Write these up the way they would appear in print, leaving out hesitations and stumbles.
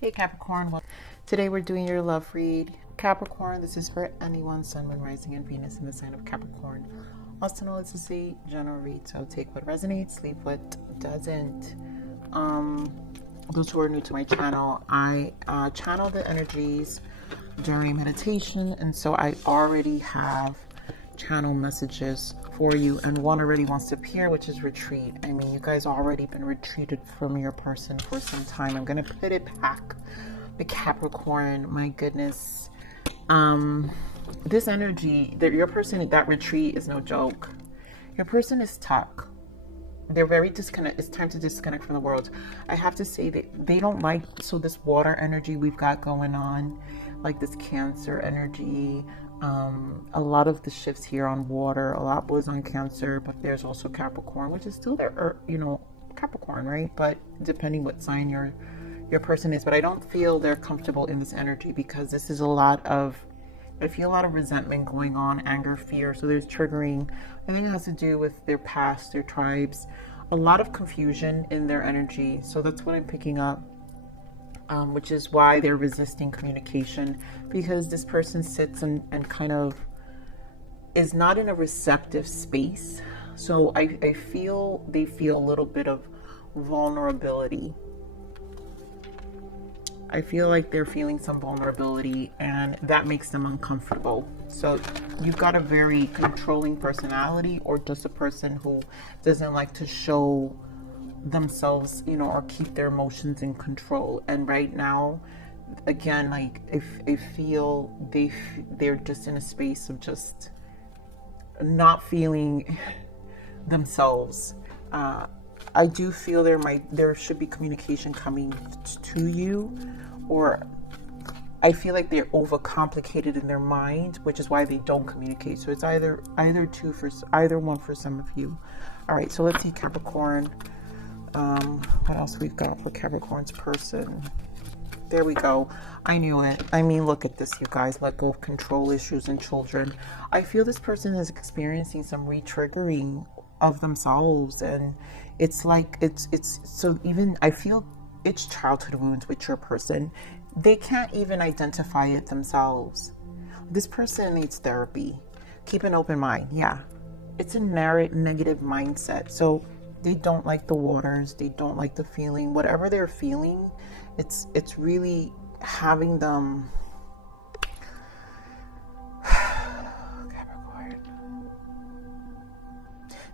Hey Capricorn, well, today we're doing your love read. Capricorn, this is for anyone, Sun, Moon, Rising, and Venus in the sign of Capricorn. Also known as a general read, so take what resonates, leave what doesn't. Those who are new to my channel, I channel the energies during meditation, and so I already have channel messages for you, and one already wants to appear, which is retreat. I mean, you guys already been retreated from your person for some time. I'm gonna put it back. The Capricorn, my goodness. This energy, that your person, that retreat is no joke. Your person is stuck. They're very disconnected. It's time to disconnect from the world. I have to say that they don't like, so this water energy we've got going on, like this Cancer energy, a lot of the shifts here on water, a lot was on Cancer, but there's also Capricorn, which is still there, or, Capricorn, right? But depending what sign your person is, but I don't feel they're comfortable in this energy because this is I feel a lot of resentment going on, anger, fear. So there's triggering. I think it has to do with their past, their tribes, a lot of confusion in their energy. So that's what I'm picking up, which is why they're resisting communication, because this person sits and kind of is not in a receptive space. So I feel they feel a little bit of vulnerability. I feel like they're feeling some vulnerability, and that makes them uncomfortable. So you've got a very controlling personality, or just a person who doesn't like to show themselves, or keep their emotions in control. And right now, again, like I feel they're just in a space of just not feeling themselves. I do feel there should be communication coming to you, or I feel like they're overcomplicated in their mind, which is why they don't communicate. So it's either one for some of you. All right, so let's see Capricorn. What else we've got for Capricorn's person? There we go. I knew it. I mean, look at this, you guys. Let go of control issues and children. I feel this person is experiencing some re-triggering of themselves, and it's like it's so, even I feel it's childhood wounds with your person. They can't even identify it themselves. This person needs therapy. Keep an open mind. Yeah, it's a negative mindset. So they don't like the waters, they don't like the feeling, whatever they're feeling, it's really having them.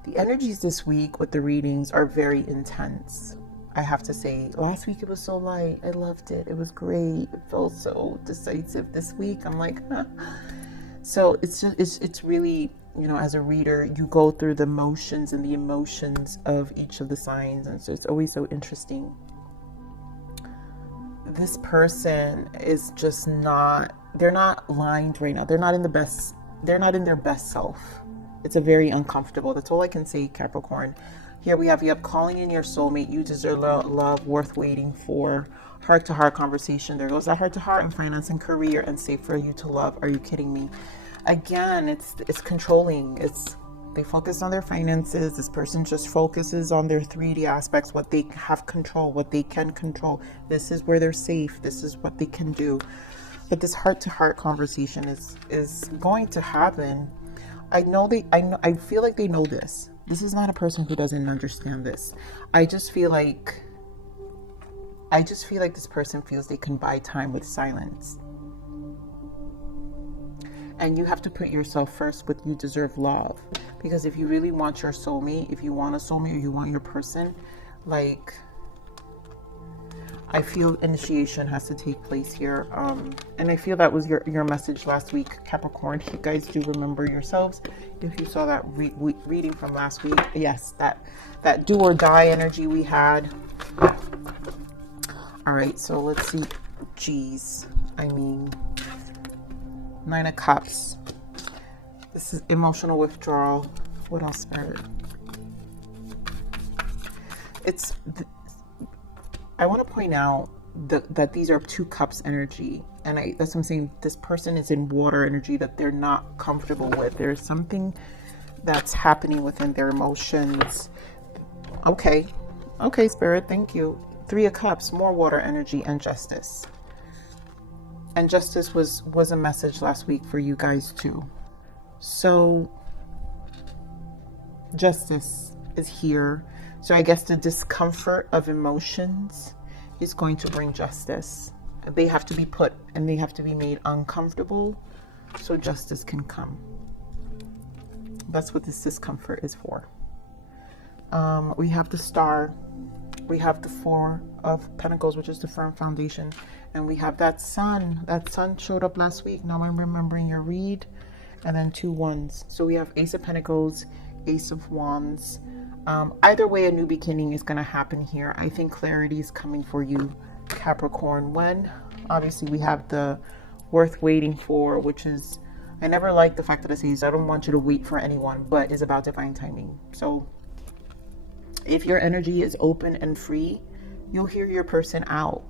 The energies this week with the readings are very intense. I have to say, last week it was so light. I loved it. It was great. It felt so decisive. This week I'm like, huh. So it's really, as a reader, you go through the motions and the emotions of each of the signs, and so it's always so interesting. This person is just they're not lined right now. They're not in their best self. It's a very uncomfortable. That's all I can say, Capricorn. Here we have you up calling in your soulmate. You deserve love worth waiting for. Heart-to-heart conversation. There goes that heart-to-heart in finance and career, and safe for you to love. Are you kidding me? Again, it's controlling. They focus on their finances. This person just focuses on their 3D aspects, what they have control, what they can control. This is where they're safe. This is what they can do. But this heart-to-heart conversation is going to happen. I feel like they know this. This is not a person who doesn't understand this. I just feel like this person feels they can buy time with silence. And you have to put yourself first with you deserve love. Because if you really want your soulmate, if you want a soulmate or you want your person, like, I feel initiation has to take place here. And I feel that was your message last week, Capricorn. You guys do remember yourselves. If you saw that reading from last week, yes, that do or die energy we had. All right, so let's see. Geez, I mean, 9 of Cups. This is emotional withdrawal. What else, Spirit? I want to point out that these are 2 cups energy, and that's what I'm saying. This person is in water energy that they're not comfortable with. There's something that's happening within their emotions. Okay, Spirit, thank you. Three of Cups, more water energy, and Justice. And Justice was a message last week for you guys too. So Justice is here. So I guess the discomfort of emotions is going to bring justice. They have to be put and they have to be made uncomfortable so justice can come. That's what this discomfort is for. We have the Star. We have the Four of Pentacles, which is the firm foundation. And we have that Sun. That Sun showed up last week. Now I'm remembering your read. And then 2 wands. So we have Ace of Pentacles, Ace of Wands. Either way, a new beginning is going to happen here. I think clarity is coming for you, Capricorn. When? Obviously, we have the worth waiting for, which is, I never like the fact that it says, I don't want you to wait for anyone, but is about divine timing. So if your energy is open and free, you'll hear your person out.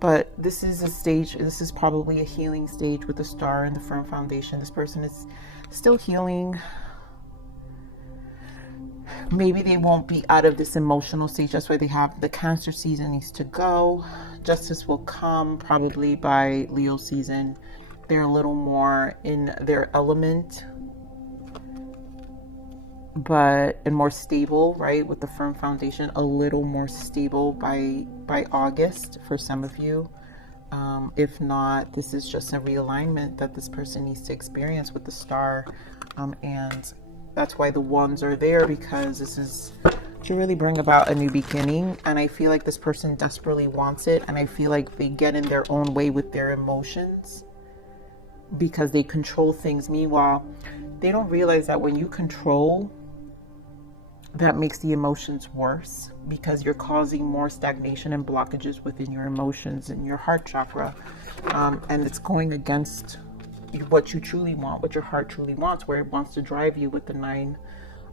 But this is a stage, this is probably a healing stage with the Star and the firm foundation. This person is still healing. Maybe they won't be out of this emotional stage. That's why they have the Cancer season needs to go. Justice will come probably by Leo season. They're a little more in their element, and more stable, right? With the firm foundation, a little more stable by August for some of you. If not, this is just a realignment that this person needs to experience with the Star, and that's why the wands are there, because this is to really bring about a new beginning. And I feel like this person desperately wants it, and I feel like they get in their own way with their emotions because they control things. Meanwhile, they don't realize that when you control, that makes the emotions worse, because you're causing more stagnation and blockages within your emotions and your heart chakra, and it's going against what you truly want, what your heart truly wants, where it wants to drive you with the 9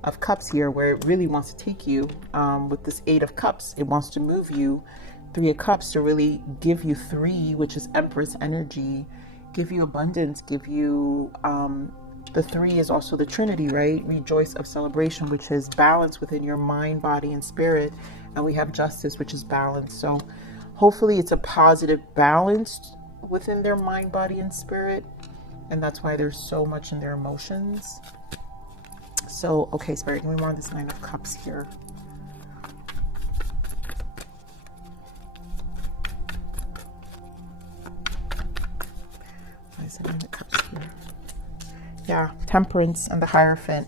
of Cups here, where it really wants to take you. With this 8 of Cups, it wants to move you. 3 of Cups to really give you 3, which is Empress energy, give you abundance, give you the 3 is also the Trinity, right? Rejoice of celebration, which is balance within your mind, body, and spirit. And we have Justice, which is balance. So hopefully it's a positive balance within their mind, body, and spirit. And that's why there's so much in their emotions. So, okay, Spirit, give me more on this 9 of Cups here. Why is it 9 of Cups here? Yeah, Temperance and the Hierophant.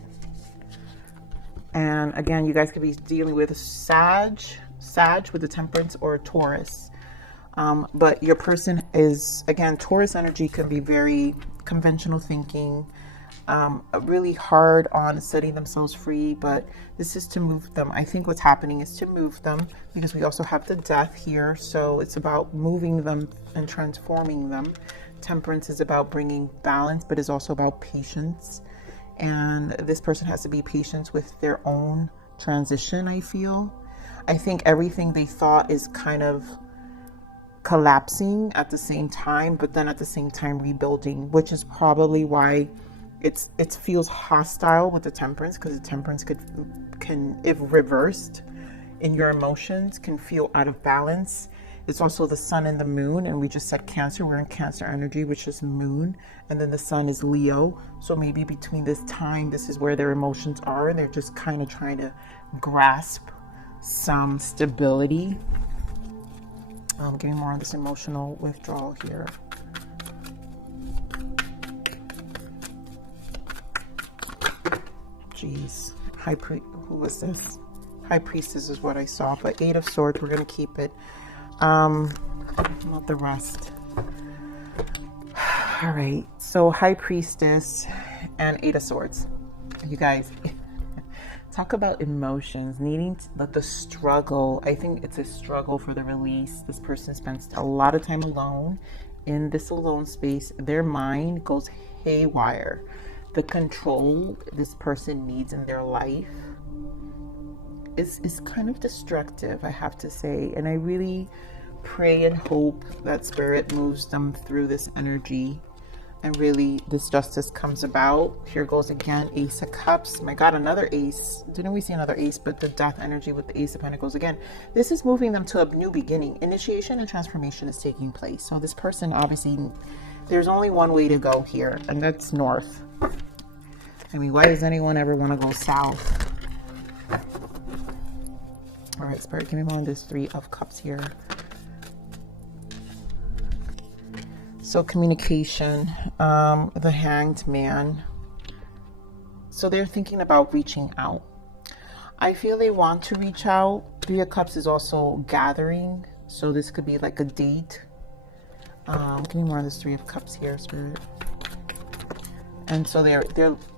And again, you guys could be dealing with Sag with the Temperance, or Taurus. But your person is, again, Taurus energy can be very conventional thinking, really hard on setting themselves free, but this is to move them. I think what's happening is to move them, because we also have the Death here. So it's about moving them and transforming them. Temperance is about bringing balance, but is also about patience. And this person has to be patient with their own transition, I feel. I think everything they thought is kind of collapsing at the same time, but then at the same time rebuilding, which is probably why it feels hostile with the Temperance, because the Temperance can, if reversed in your emotions, can feel out of balance. It's also the Sun and the Moon, and we just said Cancer. We're in Cancer energy, which is Moon, and then the Sun is Leo. So maybe between this time, this is where their emotions are, and they're just kind of trying to grasp some stability. Getting more on this emotional withdrawal here. Jeez. Who was this? High Priestess is what I saw, but 8 of Swords, we're going to keep it. Not the rest. All right. So High Priestess and 8 of Swords. You guys, talk about emotions, needing the struggle. I think it's a struggle for the release. This person spends a lot of time alone. In this alone space, their mind goes haywire. The control this person needs in their life is kind of destructive, I have to say. And I really pray and hope that Spirit moves them through this energy. and really this justice comes about. Here goes again, Ace of Cups. My God, another ace. Didn't we see another ace? But the death energy with the Ace of Pentacles again. This is moving them to a new beginning. Initiation and transformation is taking place. So this person, obviously, there's only one way to go here, and that's north. I mean, why does anyone ever want to go south? All right, Spirit, give me more on this Three of Cups here. So communication, the Hanged Man. So they're thinking about reaching out. I feel they want to reach out. Three of Cups is also gathering. So this could be like a date. Give me more on this Three of Cups here, Spirit. And so they're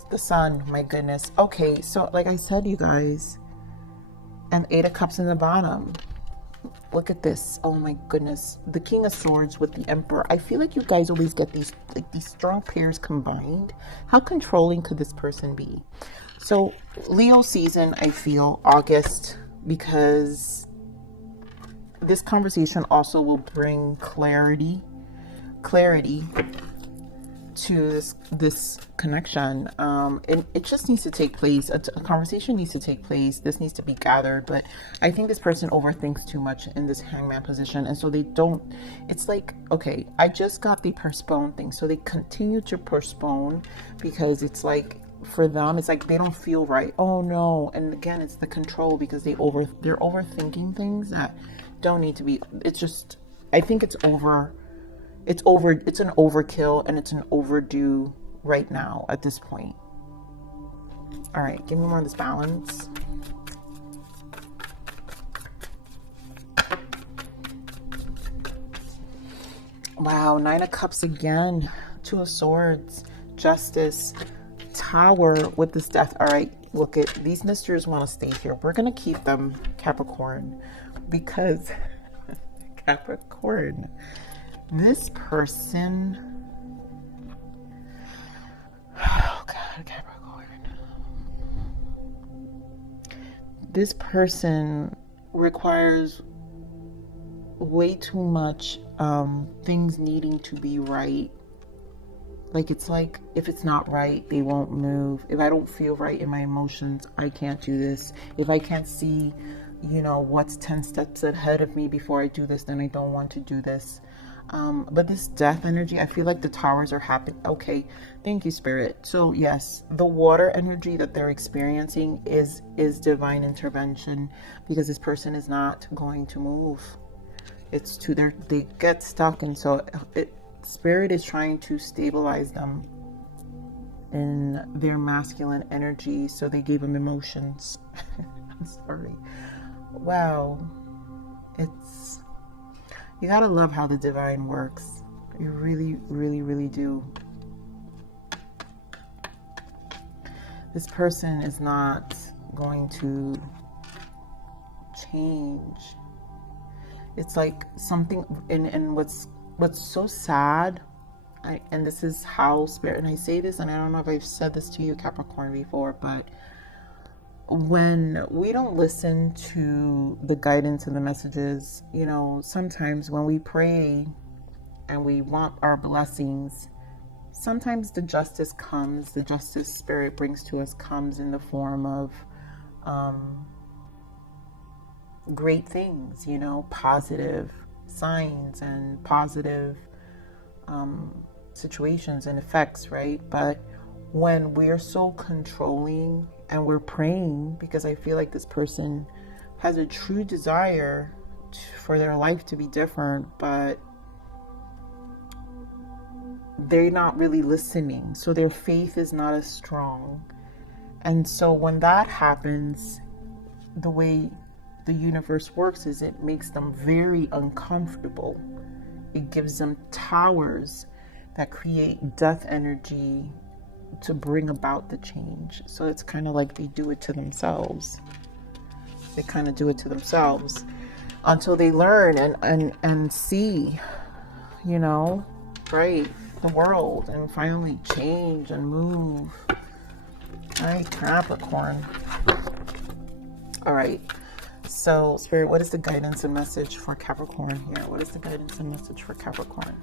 the Sun, my goodness. Okay, so like I said, you guys, and Eight of Cups in the bottom. Look at this. Oh my goodness. The King of Swords with the Emperor. I feel like you guys always get these strong pairs combined. How controlling could this person be? So Leo season, I feel August, because this conversation also will bring clarity to this connection. It just needs to take place. A conversation needs to take place. This needs to be gathered. But I think this person overthinks too much in this hangman position, and so they don't. It's like, okay, I just got the postpone thing, so they continue to postpone because it's like, for them, it's like they don't feel right. Oh no. And again, it's the control, because they're overthinking things that don't need to be. It's just, I think it's an overkill, and it's an overdue right now at this point. All right, give me more of this balance. Wow, Nine of Cups again, Two of Swords, Justice, Tower with this Death. All right, look, at these misters want to stay here. We're going to keep them, Capricorn, because Capricorn, this person, oh God, Capricorn, this person requires way too much things needing to be right. Like, it's like, if it's not right, they won't move. If I don't feel right in my emotions, I can't do this. If I can't see, you know, what's 10 steps ahead of me before I do this, then I don't want to do this. But this Death energy, I feel like the towers are happening. Okay, thank you, Spirit. So yes, the water energy that they're experiencing is divine intervention, because this person is not going to move. It's to they get stuck, and so Spirit is trying to stabilize them in their masculine energy, so they gave them emotions. I'm sorry. Wow. You gotta love how the divine works. You really, really, really do. This person is not going to change. It's like something, and what's so sad, and this is how Spirit, and I say this, and I don't know if I've said this to you, Capricorn, before, but when we don't listen to the guidance and the messages, you know, sometimes when we pray and we want our blessings, sometimes the justice comes, the justice Spirit brings to us comes in the form of great things, you know, positive signs and positive situations and effects, right? But when we're so controlling and we're praying, because I feel like this person has a true desire for their life to be different, but they're not really listening, so their faith is not as strong. And so when that happens, the way the universe works is it makes them very uncomfortable. It gives them towers that create death energy to bring about the change. So it's kind of like they do it to themselves. They kind of do it to themselves until they learn and see, you know, right, the world, and finally change and move. All right, Capricorn. All right. So, Spirit, what is the guidance and message for Capricorn here? What is the guidance and message for Capricorn?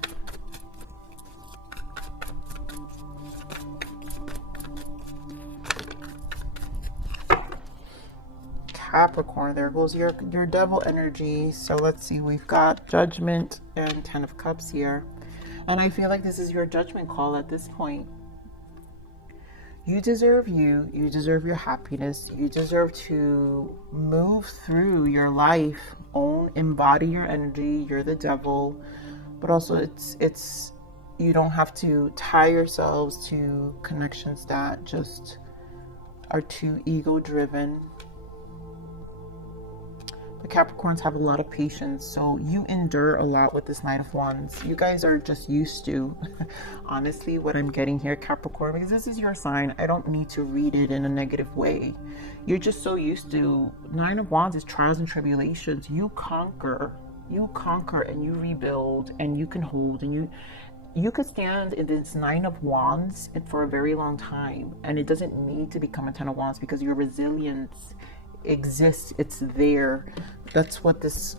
Capricorn. There goes your devil energy. So let's see, we've got Judgment and 10 of Cups here. And I feel like this is your judgment call at this point. You deserve you deserve your happiness. You deserve to move through your life, embody your energy. You're the devil, but also it's you don't have to tie yourselves to connections that just are too ego driven. The Capricorns have a lot of patience, so you endure a lot with this Knight of Wands. You guys are just used to, honestly, what I'm getting here, Capricorn, because this is your sign. I don't need to read it in a negative way. You're just so used to, Nine of Wands is trials and tribulations. You conquer and you rebuild, and you can hold, and you could stand in this Nine of Wands for a very long time, and it doesn't need to become a Ten of Wands because your resilience exists. It's there. That's what this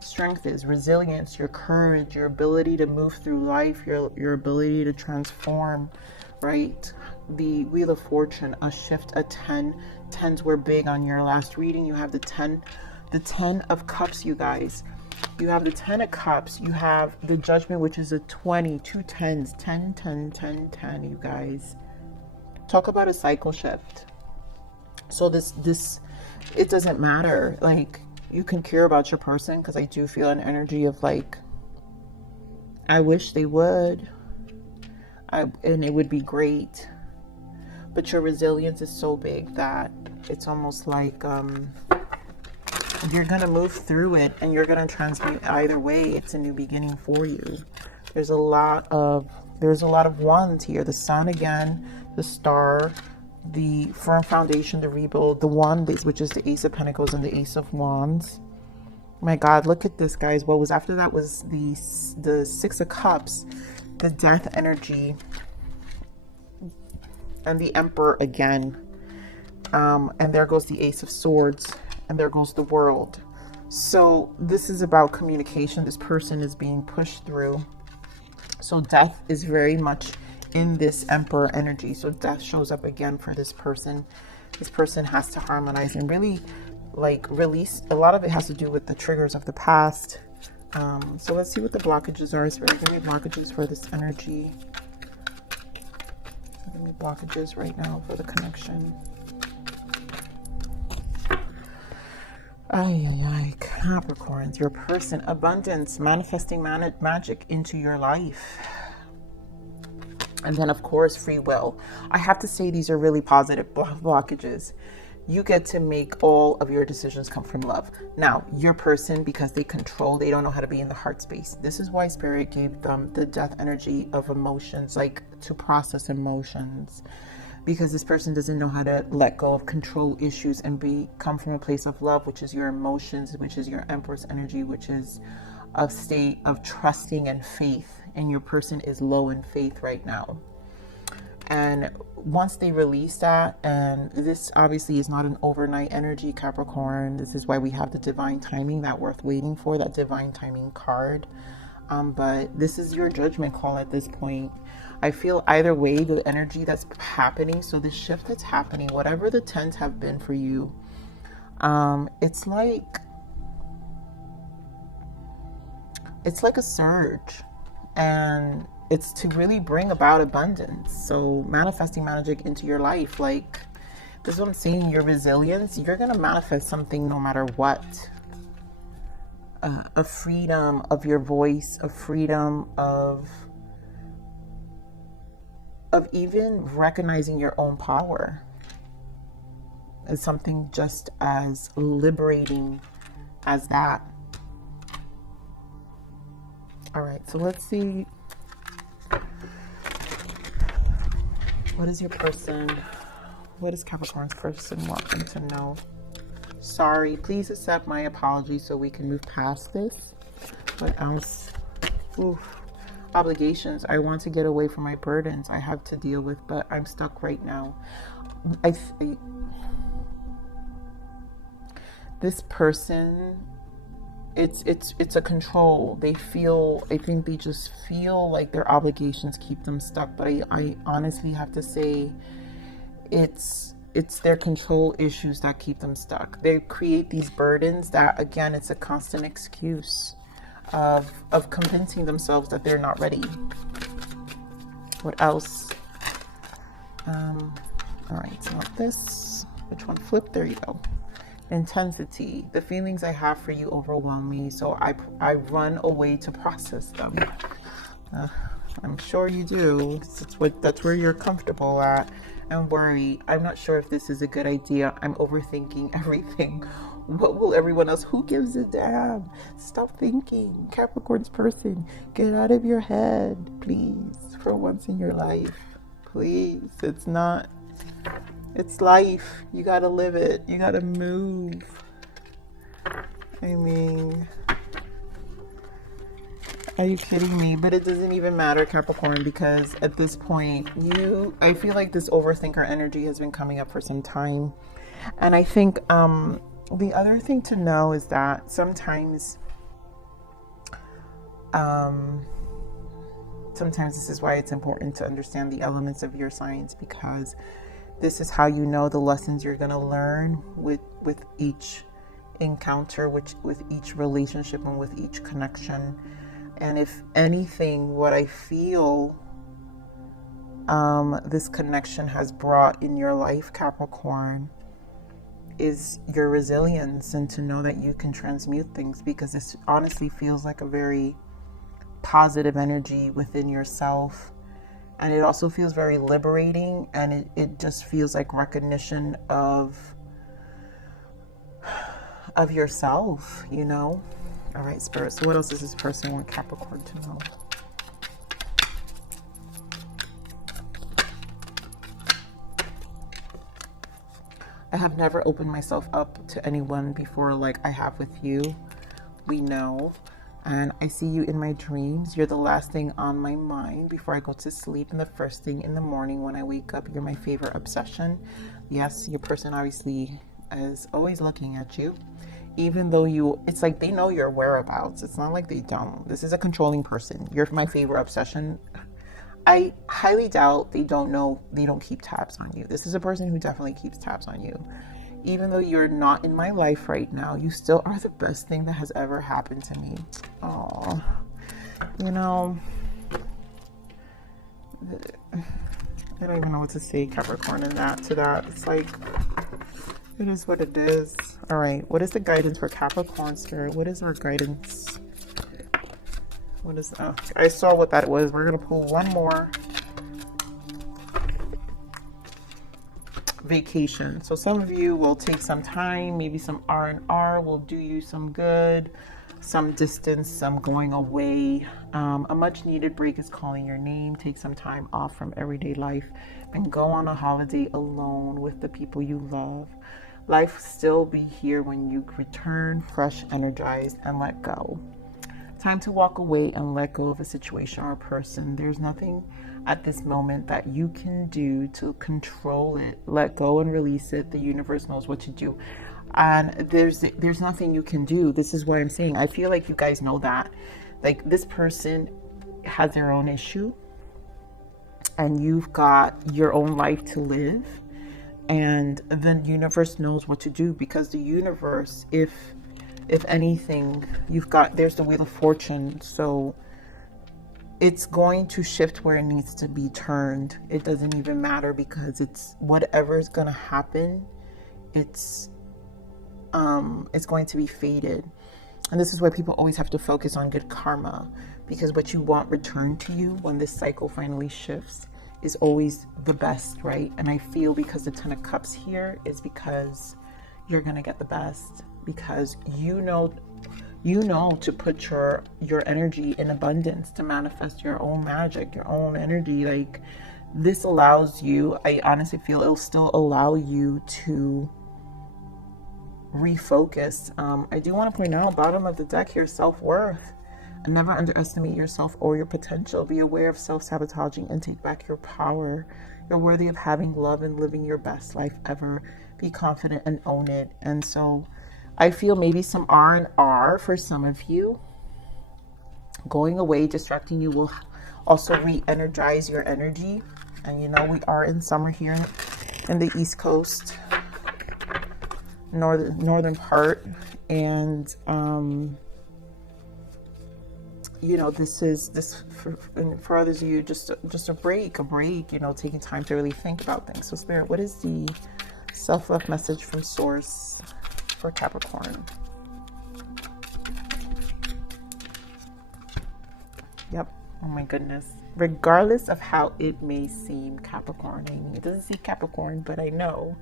strength is. Resilience, your courage, your ability to move through life, your ability to transform, right? The Wheel of Fortune, a shift, a 10. Tens were big on your last reading. You have the 10 of Cups, you guys. You have the 10 of Cups. You have the Judgment, which is a 20, two tens, 10, 10, 10, 10, you guys. Talk about a cycle shift. So this it doesn't matter, like, you can care about your person, because I do feel an energy of like, I wish they would, and it would be great, but your resilience is so big that it's almost like you're gonna move through it, and you're gonna transmute. Either way, it's a new beginning for you. There's a lot of wands here. The Sun again, the Star, the firm foundation, the rebuild, the Wand, which is the Ace of Pentacles, and the Ace of Wands. My God, look at this, guys. What was after that was the Six of Cups, the Death energy, and the Emperor again. And there goes the Ace of Swords, and there goes the World. So this is about communication. This person is being pushed through. So death is very much in this Emperor energy. So death shows up again for this person. This person has to harmonize and really like release. A lot of it has to do with the triggers of the past. So let's see what the blockages are. So give me blockages for this energy. Give me blockages right now for the connection. Capricorns, your person, abundance, manifesting magic into your life. And then, of course, free will. I have to say these are really positive blockages. You get to make all of your decisions come from love. Now, your person, because they don't know how to be in the heart space. This is why Spirit gave them the death energy of emotions, like to process emotions. Because this person doesn't know how to let go of control issues and come from a place of love, which is your emotions, which is your Empress energy, which is a state of trusting and faith. And your person is low in faith right now. And once they release that, and this obviously is not an overnight energy, Capricorn. This is why we have the divine timing, that worth waiting for, that divine timing card. But this is your judgment call at this point. I feel either way, the energy that's happening, so the shift that's happening, whatever the tens have been for you, it's like a surge. And it's to really bring about abundance. So manifesting magic into your life. Like, this is what I'm saying, your resilience, you're going to manifest something no matter what. A freedom of your voice, a freedom of even recognizing your own power. It's something just as liberating as that. All right, so let's see. What is your person? What is Capricorn's person wanting to know? Sorry, please accept my apology so we can move past this. What else? Oof. Obligations. I want to get away from my burdens I have to deal with, but I'm stuck right now. I think this person, it's a control. I think they just feel like their obligations keep them stuck. But I honestly have to say it's it's their control issues that keep them stuck. They create these burdens that, again, it's a constant excuse of convincing themselves that they're not ready. What else? All right, it's not this. Which one? Flip. There you go. Intensity. The feelings I have for you overwhelm me, so I run away to process them. I'm sure you do. That's where you're comfortable at. And worry. I'm not sure if this is a good idea. I'm overthinking everything. What will everyone else? Who gives a damn? Stop thinking. Capricorn's person, get out of your head, please. For once in your life, please. It's life. You gotta live it. You gotta move. I mean, are you kidding me? But it doesn't even matter, Capricorn, because at this point, I feel like this overthinker energy has been coming up for some time. And I think the other thing to know is that sometimes this is why it's important to understand the elements of your signs, because this is how you know the lessons you're going to learn with each encounter, with each relationship, and with each connection. And if anything, what I feel this connection has brought in your life, Capricorn, is your resilience, and to know that you can transmute things, because this honestly feels like a very positive energy within yourself. And it also feels very liberating, and it just feels like recognition of yourself, you know? All right, Spirit. So what else does this person want Capricorn to know? I have never opened myself up to anyone before like I have with you. We know. And I see you in my dreams. You're the last thing on my mind before I go to sleep, and the first thing in the morning when I wake up. You're my favorite obsession. Yes, your person obviously is always looking at you. Even though it's like they know your whereabouts. It's not like they don't. This is a controlling person. You're my favorite obsession. I highly doubt they don't know, they don't keep tabs on you. This is a person who definitely keeps tabs on you. Even though you're not in my life right now, you still are the best thing that has ever happened to me. Oh, you know, I don't even know what to say, Capricorn, to that. It's like, it is what it is. All right, what is the guidance for Capricorn, Spirit? What is our guidance? What is that? I saw what that was. We're going to pull one more. Vacation. So some of you will take some time, maybe some R&R will do you some good, some distance, some going away. A much needed break is calling your name. Take some time off from everyday life and go on a holiday alone with the people you love. Life will still be here when you return fresh, energized, and let go. Time to walk away and let go of a situation or a person. There's nothing at this moment that you can do to control it. Let go and release it. The universe knows what to do. And there's nothing you can do. This is what I'm saying. I feel like you guys know that. Like, this person has their own issue, and you've got your own life to live. And the universe knows what to do, because the universe, if anything, there's the Wheel of Fortune. So it's going to shift where it needs to be turned. It doesn't even matter, because it's whatever is going to happen. It's going to be fated. And this is why people always have to focus on good karma, because what you want returned to you when this cycle finally shifts is always the best, right? And I feel, because the Ten of Cups here is because you're going to get the best, because you know to put your energy in abundance, to manifest your own magic, your own energy. Like, this allows you, I honestly feel it'll still allow you to refocus. I do want to point out, bottom of the deck here, self-worth. And never underestimate yourself or your potential. Be aware of self-sabotaging and take back your power. You're worthy of having love and living your best life ever. Be confident and own it. And so I feel maybe some R&R for some of you. Going away, distracting you, will also re-energize your energy. And you know, we are in summer here. in the East Coast, northern part, and you know, this for others of you, just a break, you know, taking time to really think about things. So Spirit, what is the self-love message from Source for Capricorn? Yep. Oh my goodness. Regardless of how it may seem, Capricorn, I mean, it doesn't see Capricorn, but I know.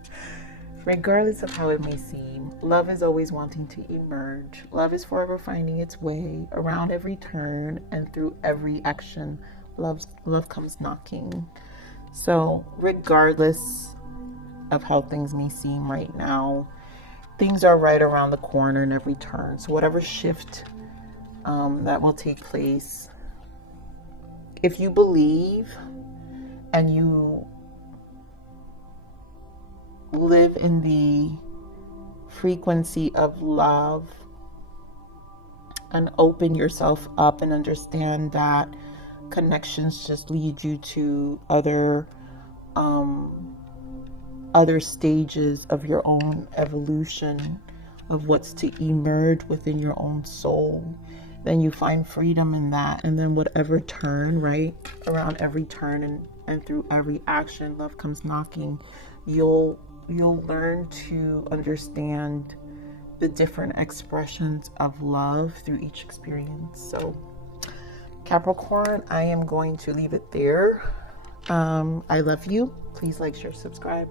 Regardless of how it may seem, love is always wanting to emerge. Love is forever finding its way around every turn and through every action. Love comes knocking. So regardless of how things may seem right now, things are right around the corner in every turn. So whatever shift that will take place, if you believe and you live in the frequency of love and open yourself up and understand that connections just lead you to other stages of your own evolution, of what's to emerge within your own soul, then you find freedom in that. And then whatever turn, right, around every turn and through every action, love comes knocking, you'll learn to understand the different expressions of love through each experience. So Capricorn, I am going to leave it there. I love you. Please like, share, subscribe.